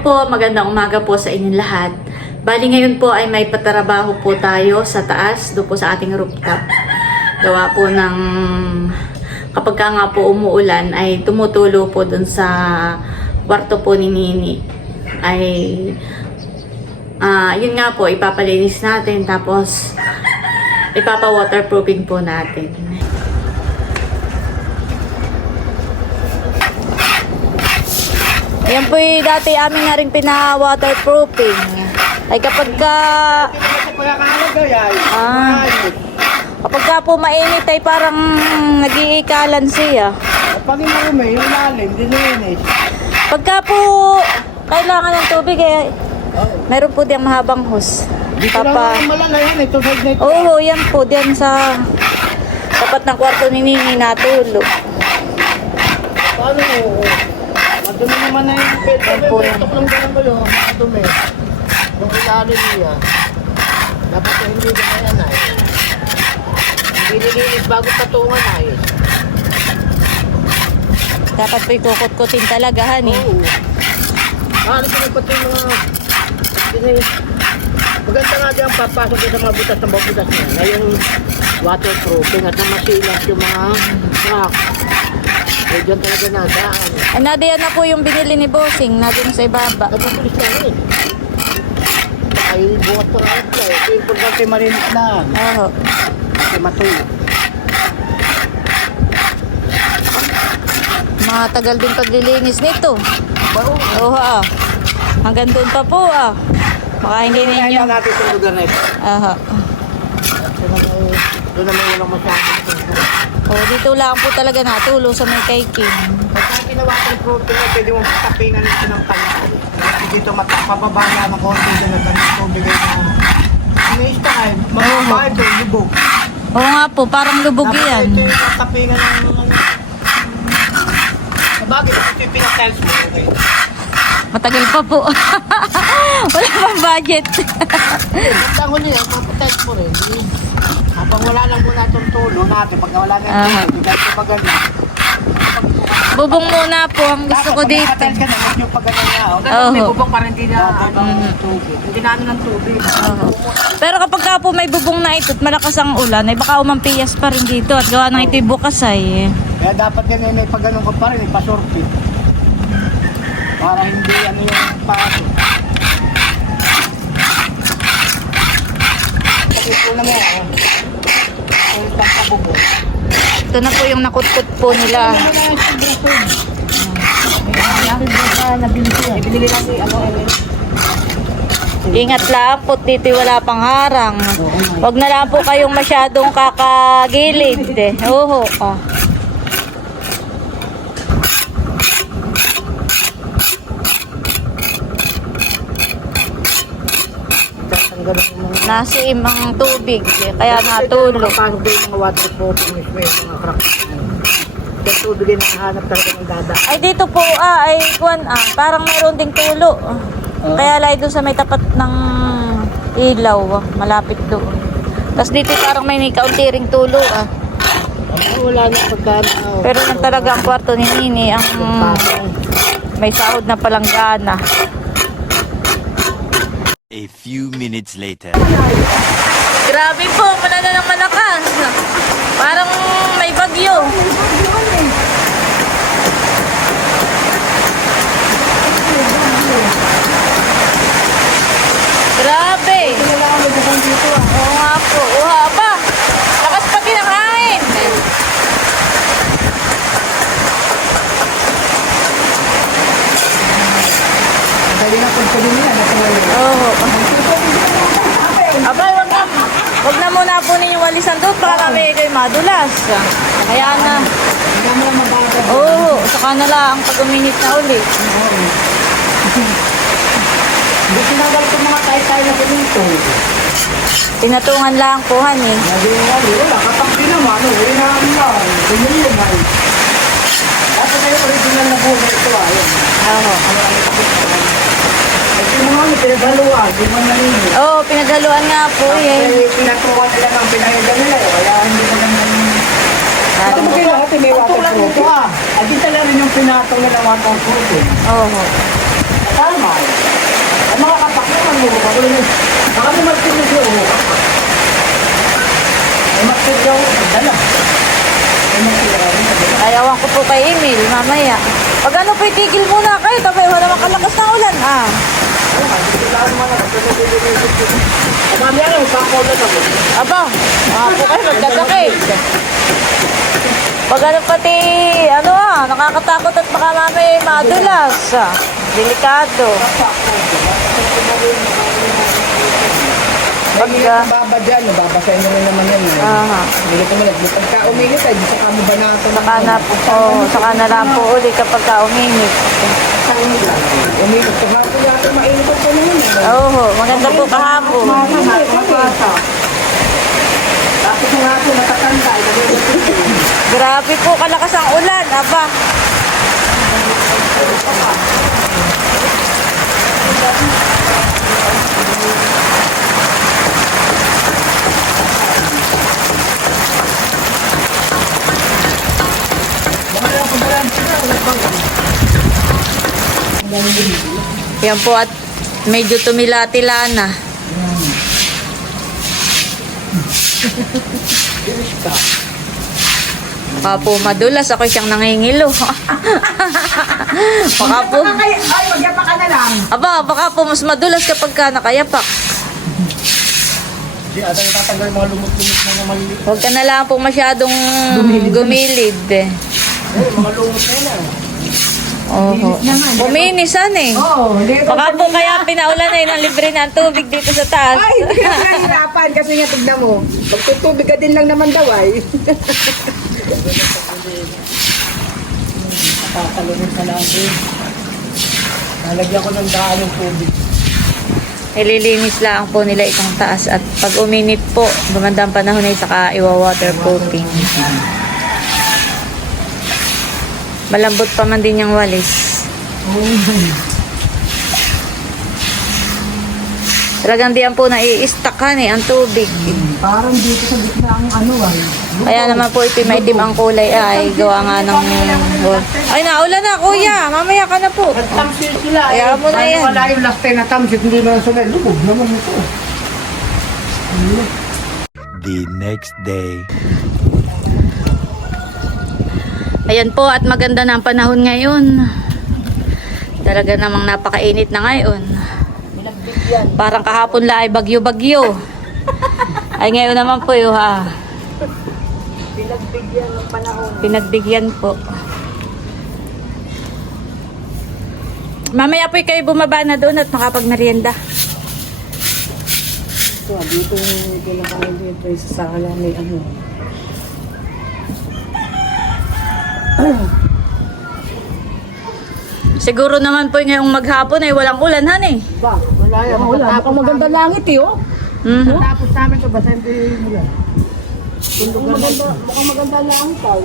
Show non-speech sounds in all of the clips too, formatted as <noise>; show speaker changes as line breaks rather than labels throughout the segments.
Po, magandang umaga po sa inyong lahat. Bali ngayon po ay may patarabaho po tayo sa taas, do po sa ating rooftop. Gawa po ng kapag ka nga po umuulan ay tumutulo po dun sa kwarto po ni Nini. Ay ah yun nga po, ipapalinis natin tapos ipapa-waterproofing po natin. Yan po yung dati amin na rin pina-waterproofing. Ay kapag ka. Ah. kapag ka po mainit ay parang nag-iikalan siya.
Pag yung may ilalim, dininis.
Pagka po kailangan ng tubig eh, meron po diyang mahabang hose.
Dito lang
Papa.
ang malala yan. Ito na ito.
Oo, yan po, diyan sa tapat ng kwarto ni Nini natulog.
Paano mo? Madumi naman na yung bed.
Yan po yan.
Ito lang ganun ko yun. Madumi. Yung ilalim niya. Dapat na hindi na yan ay. Hindi nilinis bago patungan ay.
Dapat po ikukut-kutin talaga, hani.
Oo. Paano ko pati yung mga... Maganda nga dyan papasok sa mga butas ng mga butas niya. Na yung waterproofing at na masilas yung mga crack. Eh, dyan talaga nadaan.
Ay, nadiyan na po yung binili ni Bossing, nadiyan sa ibaba.
Nagpupulis na rin. Ay, buhat ko lang ito. Ito yung importante marinis na.
Oo.
Kasi matuyo.
Mga tagal din paglilinis nito.
Baro.
Oo ah. Hanggang doon pa po ah. Baka hindi ninyo.
Kaya natin sa lugar na ito.
Aha.
Doon naman, naman walang masyadong.
Oh, dito lang po talaga natulo sa may kay King.
Pagka ginawa ko yung protein na pwede mong tapingan ito ng. Kasi dito matapababa na ng konti at ang tubig ay na may istay. Mababa ito, lubog.
Oo nga po, parang lubog
Dapat
yan.
Ito yung tapingan ng ano. Sabagay, ito yung pinatiles mo. Okay.
Matagal pa po. <laughs> Wala pang budget.
Basta ko niya, papatiles mo rin. Habang wala lang muna itong tulo natin, pag wala na
Ah.
yung tulo, dahil kapag ano.
Bubong muna po ang gusto ko
Pag
dito.
nakatiles ka na, huwag yung pag ano niya. oh.
Oo.
May bubong para hindi na ano,
ng tubig.
hindi na ano ng tubig.
Pero kapag ka po may bubong na ito at malakas ang ulan, ay baka umampiyas pa rin dito at gawa ng ito bukas ay.
Kaya dapat yan ay may pag ganun ka pa rin, ipasorti. Para hindi ano yung paso. Kasi ito na mo, oh. Ang pagkabubo.
Ito na po yung nakutkot po nila. Ingat lang po, dito wala pang harang. Huwag na lang po kayong masyadong kakagilid. Eh. Oo. Ah.
tatanggalin mo mga
Nasiim ang tubig. Eh. Kaya natulog.
Din yung mga waterproofing mismo yung mga crack. Kaya tubig ay nakahanap talaga ng dada.
Ay dito po ah, ay kuwan ah, parang mayroon ding tulo. Kaya lay doon sa may tapat ng ilaw, ah, malapit doon. Tapos dito parang may kaunti ring tulo ah.
Wala na pagkano. oh.
Pero yan talaga ang kwarto ni Nini, ang may sahod na palanggana.
A few minutes later.
Grabe po, wala na ng malakas. Parang may bagyo. Grabe. Oo nga po. Uha ba? Lakas pa din ang hangin.
Dali na pagkalim yan.
Oo. Abay, wag na. Wag na muna po ninyo walisan doon para may kayo madulas. Kaya na. Oo, saka na lang pag uminit na ulit.
Hindi sinagal ko mga tayo-tayo na ganito.
Tinatungan lang po,
ko nga, wala kapag naman, ano, wala na ang lang. Ganyan yun, ay. Dapat yung original na buhay ito, ay.
Oo.
Ito mo nga, pinaghaluan, di mo nalinis.
Oo, pinaghaluan nga po eh.
Eh, pinatuwa nila ng pinahiga nila, eh. Kaya hindi ko lang Ito mo kaya natin may waterproofing. Ah, di talaga rin yung pinatong nila waterproofing.
Oo.
tama. Ang mga kapak naman mo, magulo na. Baka may magtin na siya, oh. May magtin daw, dala. May magtin daw, dala.
Ayawan ko po kay Emil, mamaya. Pag ano po, itigil muna kayo, tapos wala makalakas na ulan, ah.
Na, na mo.
Aba, po kayo, magdadakit. Pag ano pati, ano ah, nakakatakot at baka mamaya madulas. Ah. Delikado.
Pag uh, baba dyan, nababasahin mo na naman yan. eh.
Aha.
Hindi ko malag. Pagka uminit ay, di sa kamo ba natin?
Saka na po, oh, saka na lang po uli kapag ka uminit. Oo, maganda po kahapon. Grabe po kalakas ang ulan, aba. Yan po at medyo tumila-tila na. <laughs> Baka po madulas, ako siyang nangingilo. baka po,
Ay, ay, magyapa ka na lang.
aba, baka po mas madulas kapag ka nakayapak.
Di ata natatanggal yung mga lumot-lumot na mga maliliit.
Huwag ka na lang po masyadong gumilid. eh.
Eh, mga lumot na yan.
Oho. Buminisan eh.
Oo, hindi ko.
Baka po kaya pinaulan na ng libre ng tubig dito sa taas.
Ay, hindi ka nahihirapan kasi nga tignan mo. Magtutubig ka din lang naman daw ay.
Nakakalunod sa labi. Nalagyan ko ng daan yung tubig.
Ililinis lang po nila itong taas at pag uminit po, gumanda ang panahon ay saka iwa-waterproofing. Malambot pa man din yung walis. Talagang diyan po nai-stackan eh, ang tubig.
Parang dito sa gitna ang ano ay.
Kaya naman po ito may itim ang kulay ay gawa nga ng... Ay naulan na kuya, mamaya ka na po.
Tamsil sila.
Kaya mo na yan.
Wala yung last time na tamsil, hindi na sila. Lubog naman ito.
The next day.
Ayan po at maganda na ang panahon ngayon. Talaga namang napakainit na ngayon. Parang kahapon la ay bagyo-bagyo. ay ngayon naman po yung ha.
Pinagbigyan ng panahon.
Pinagbigyan po. Mamaya po kayo bumaba na doon at makapagmerienda.
So, dito yung kinakain dito sa sala may ano.
Siguro naman po ngayong maghapon ay walang ulan han eh.
Ba, wala yan.
Wala. Mukhang maganda langit eh, oh.
Mhm.
Tapos namin ito, basta hindi yan.
Mukhang maganda, mukhang maganda langit ay.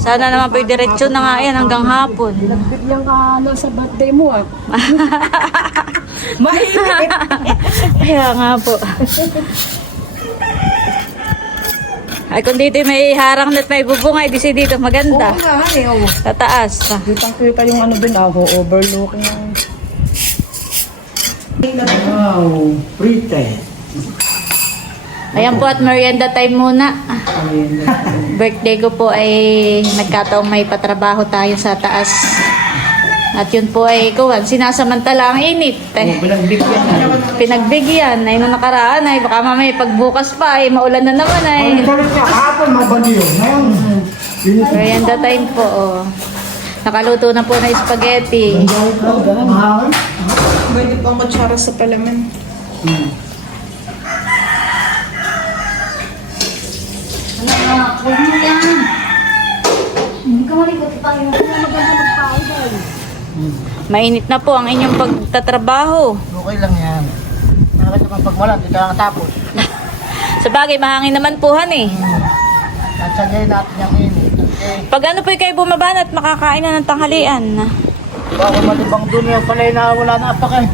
Sana naman po yung diretsyo na nga yan hanggang hapon.
Bigyan ka lang sa birthday mo ah. <laughs> Mahigit. <laughs>
Kaya nga po. Ay kung dito may harang at may bubungay, di si dito maganda.
Oo nga, eh, oh.
Sa taas.
Kitang kita yung ano din ako, overlooking ng...
Wow, pretty.
Ayan po at merienda time muna. Birthday ko po ay nagkataong may patrabaho tayo sa taas. At yun po ay kuwan, sinasamantala ang init. Eh,
Pinagbigyan na.
pinagbigyan ay nung nakaraan ay baka mamaya pagbukas pa ay maulan na naman ay.
Ka, kahapon mabali yun. Ngayon,
Merienda time po. Oh. Nakaluto na po na spaghetti.
Pwede pang matsara sa palaman.
Mainit na po ang inyong pagtatrabaho.
Okay lang yan. Nakakita naman pag wala, hindi ka nakatapos. <laughs>
Sa bagay, mahangin naman po han eh.
Natsagay natin yung init. Eh,
Pag ano po kayo bumaba na at makakain na ng tanghalian.
baka malibang doon yung palay na wala na apak eh.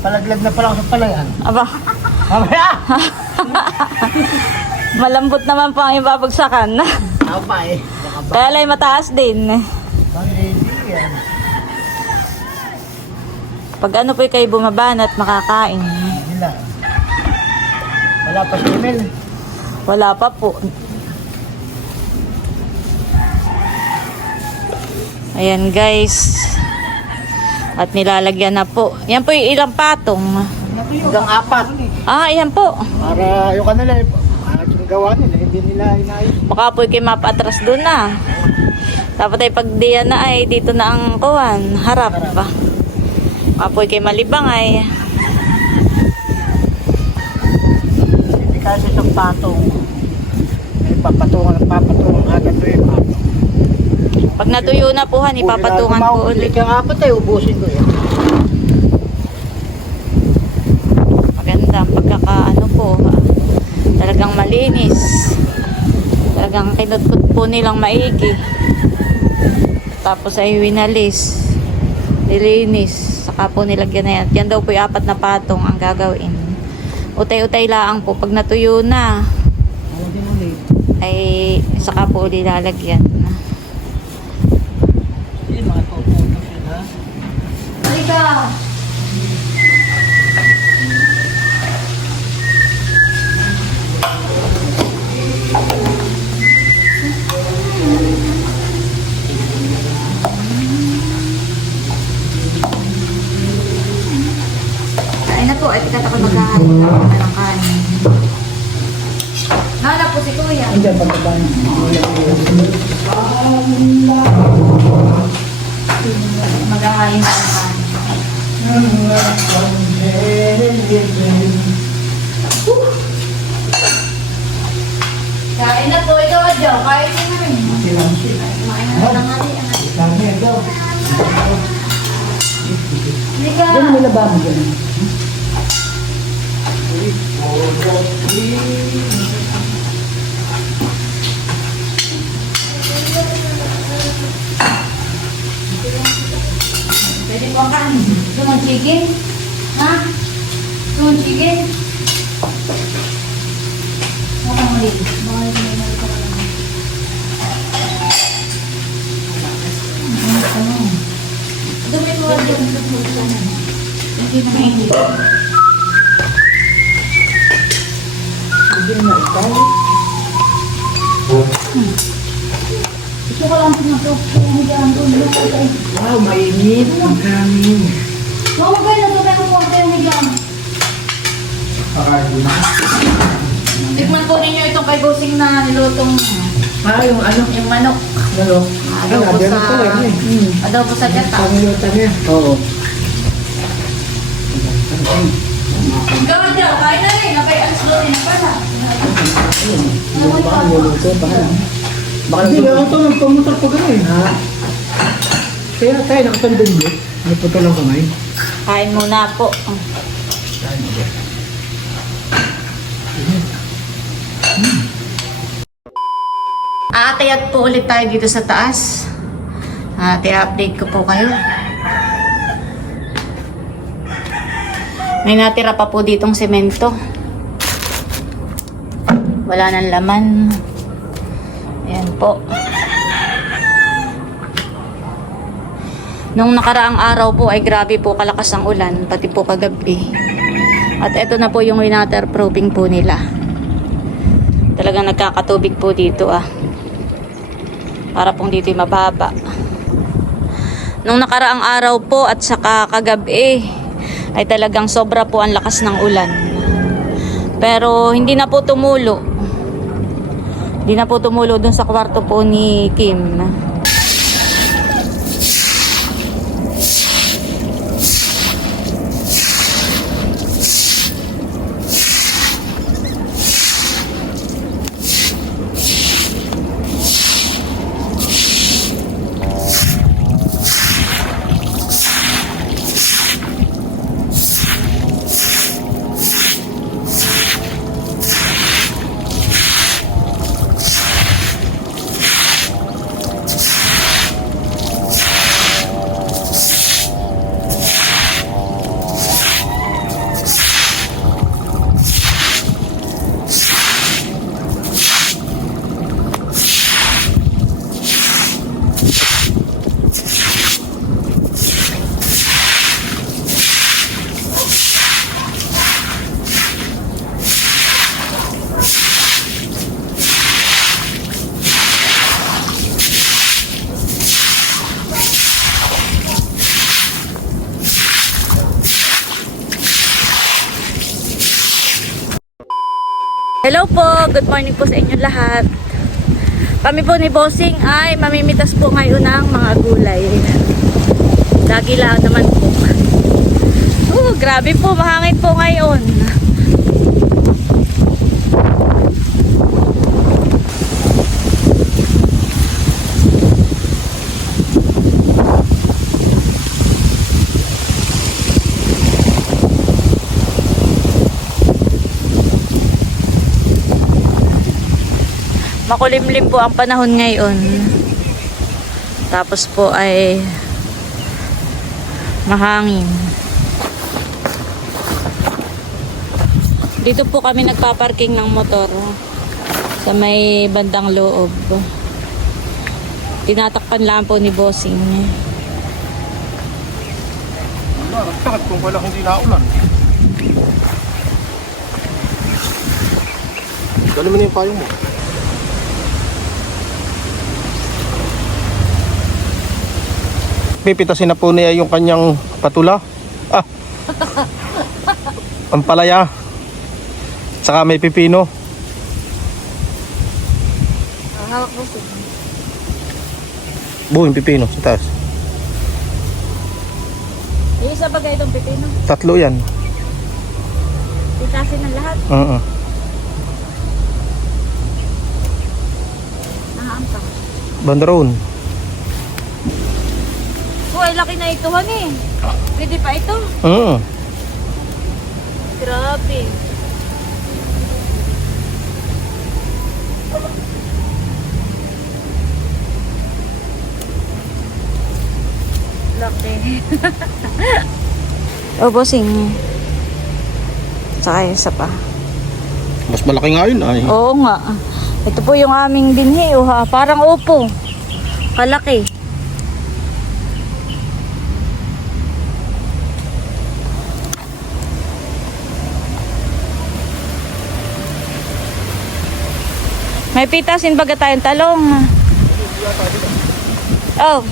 Palaglag na pala ako sa palayan.
Aba,
Mamaya! <laughs>
malambot naman po ang ibabagsakan.
Ako pa eh. Baka?
Kaya lay mataas din.
Bang hindi yan.
Pag ano po kayo bumaban at makakain.
Wala pa si Emil.
Wala pa po. Ayan guys. At nilalagyan na po. Yan po yung ilang patong.
Hanggang apat.
Ah, ayan po.
Para yung kanila, para yung gawa nila, hindi nila inayos.
Baka po kayo mapatras doon na. Dapat ay pag diyan na ay dito na ang kuwan. Harap pa. Baka po kayo malibang ay.
Hindi kasi itong patong. May papatungan, papatungan agad to yung patong.
Pag natuyo na po han, ipapatungan po ulit.
Yung apat ay ubusin ko yan.
Maganda ang pagkakaano po. Talagang malinis. Talagang kinutkot po nilang maigi. Tapos ay winalis. Nilinis. Saka po nilagyan na yan. Yan daw po yung apat na patong ang gagawin. Utay-utay laang po. Pag natuyo na, ay saka po ulit lalagyan. Halika.
nila ba mo dyan?
Pwede po ang kanin. Gusto mong chicken? Ha? Gusto mong chicken? Mali. Baka mali may mali ka lang. Ano ka mo? Dumi mo ang dyan. Hindi na mainit.
Hindi na ikaw.
Gusto ko lang hindi ang dulo.
Wow, mainit. Ang kanin.
Mama kayo na ito kayo kung kayo higang. Tikman po ninyo itong kay Bosing na nilutong
Ah, yung ano?
yung manok.
Ano?
Adobo sa adobo sa gata.
Pamilutan niya. Oo.
Ikaw dyan, kain na rin. Napay alas doon na pala.
Baka lang. Hindi, ako ito nagpamutar pa gano'n. Ha? Kaya tayo nakatandun yun. May puto lang kamay.
Kain muna po. Aatayat po ulit tayo dito sa taas. At i-update ko po kayo. May natira pa po ditong semento. Wala nang laman. Ayan po. Nung nakaraang araw po ay grabe po kalakas ang ulan, pati po kagabi. At ito na po yung waterproofing po nila. Talagang nagkakatubig po dito ah. Para pong dito mababa. Nung nakaraang araw po at saka kagabi ay talagang sobra po ang lakas ng ulan. Pero hindi na po tumulo. Hindi na po tumulo dun sa kwarto po ni Kim. Good morning po sa inyo lahat. Kami po ni Bossing ay mamimitas po ngayon ng mga gulay. Lagi lang naman po. Oh, grabe po, mahangin po ngayon. Makulimlim po ang panahon ngayon. Tapos po ay mahangin. Dito po kami nagpaparking ng motor sa may bandang loob. Tinatakpan lang po ni Bossing.
Wala, nagtakot kung wala hindi naulan. Dali mo na yung payong mo. Pipitasin na po niya yung kanyang patula. Ah! <laughs> Ang palaya. Saka may pipino. Buo yung pipino sa taas.
Isa ba kayo itong pipino?
Tatlo yan.
Titasin ng lahat.
Oo.
Nakaampak.
Bandaron.
Uy, laki na ito, han eh. Pwede pa ito.
Oo.
Grabe. Laki. o, <laughs> Oh, bossing. Saka yung isa pa.
Mas malaki nga yun ay.
Oo nga. Ito po yung aming binhi, oh, ha. Parang upo. Kalaki. May pitasin baga tayong talong. Oh,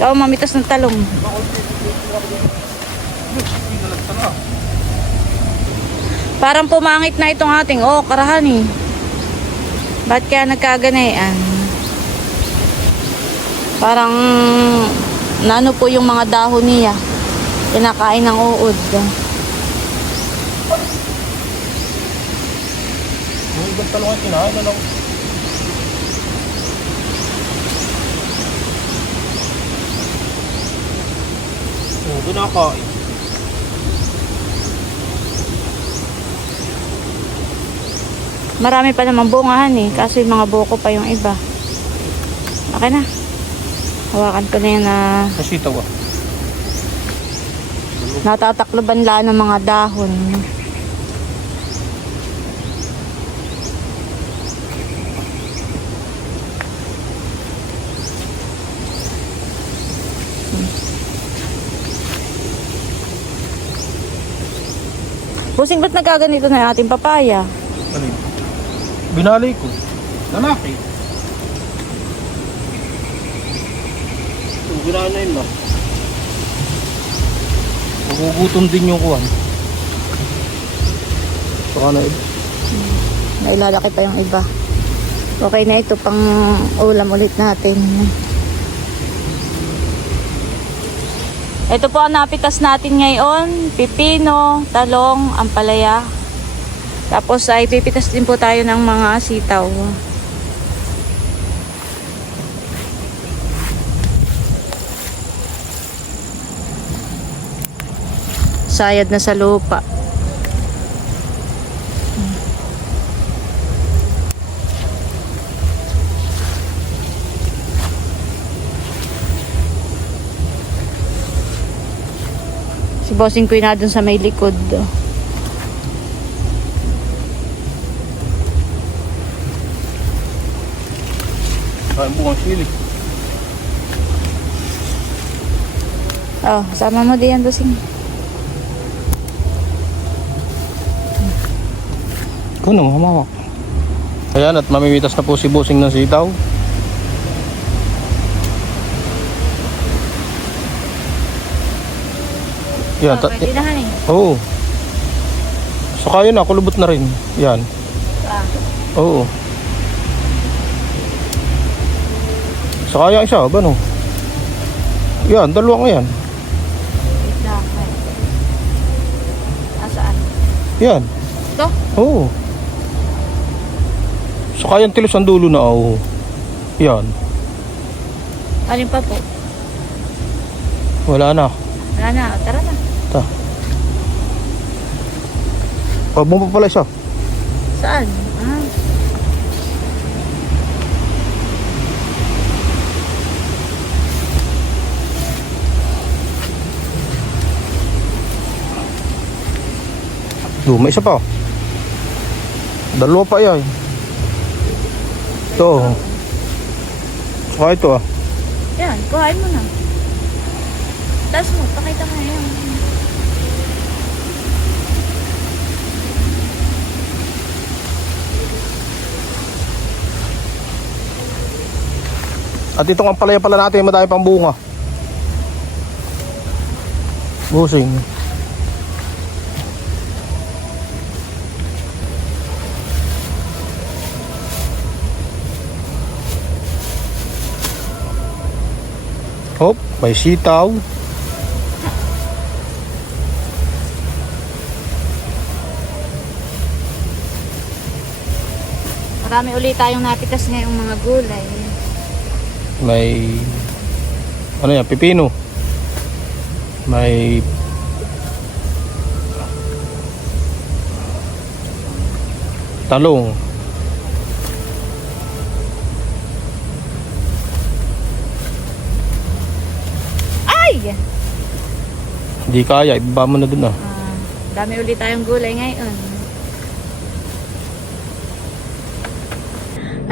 ikaw mamitas ng talong. Parang pumangit na itong ating oh, karahan eh. Ba't kaya nagkaganayan? Parang nano po yung mga dahon niya. Kinakain ng uod.
Yung ibang talungan kinain, ano? Oo, kinakain.
Marami pa naman bungahan eh. Kaso yung mga buko pa yung iba. Okay na. Hawakan ko na yun na
Ang sitaw ah.
natatakloban lang ng mga dahon. Pusing ba't nagaganito na yung ating papaya?
Ano yun? Binalay ko. Lalaki. Ginaan na yun lang. Magugutom din yung kuwan. Saka na yun.
Nailalaki pa yung iba. Okay na ito pang ulam ulit natin. Ito po ang napitas natin ngayon. Pipino, talong, ampalaya. Tapos ay pipitas din po tayo ng mga sitaw. Sayad na sa lupa. Si Bossing ko na dun sa may likod.
Kain buwang sili.
Oh, sama mo diyan, Bossing.
Na, humawak. Ayan, at mamimitas na po si Busing ng sitaw. Yan, ta-
Pwede na, honey.
Oo. Saka yun na, kulubot na rin. Yan.
Ah.
Oo. Saka yung isa, ba no? Yan, dalawa nga yan.
Asaan?
Yan.
Ito?
Oo. Saka yung tilos ang dulo na, oo. Yan.
Alin pa po?
Wala na.
Wala na. Tara na.
Ta. Oh, bumpa pala isa.
Saan? Ah.
Do, may isa pa. Dalawa pa yan. Ito. Saka ito ah.
Yan. Kuhain mo na. Taas mo. Pakita mo na yan.
At itong ang palaya pala natin, madami pang bunga. Busing. Hop, may sitaw.
Marami ulit tayong napitas ngayong mga gulay.
May ano yan, pipino. May talong.
Ay!
Hindi kaya, ibaba mo na dun ah.
Ah, dami ulit tayong gulay ngayon.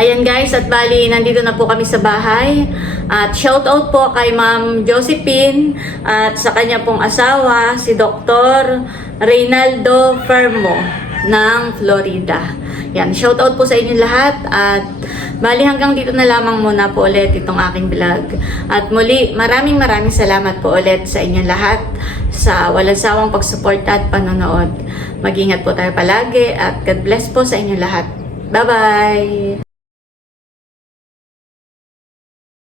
Ayan guys, at bali, nandito na po kami sa bahay. At shout out po kay Ma'am Josephine at sa kanya pong asawa, si Dr. Reynaldo Fermo ng Florida. Yan, shout out po sa inyo lahat at bali hanggang dito na lamang muna po ulit itong aking vlog. At muli, maraming maraming salamat po ulit sa inyong lahat sa walang sawang pagsuporta at panonood. Mag-ingat po tayo palagi at God bless po sa inyong lahat. Bye-bye!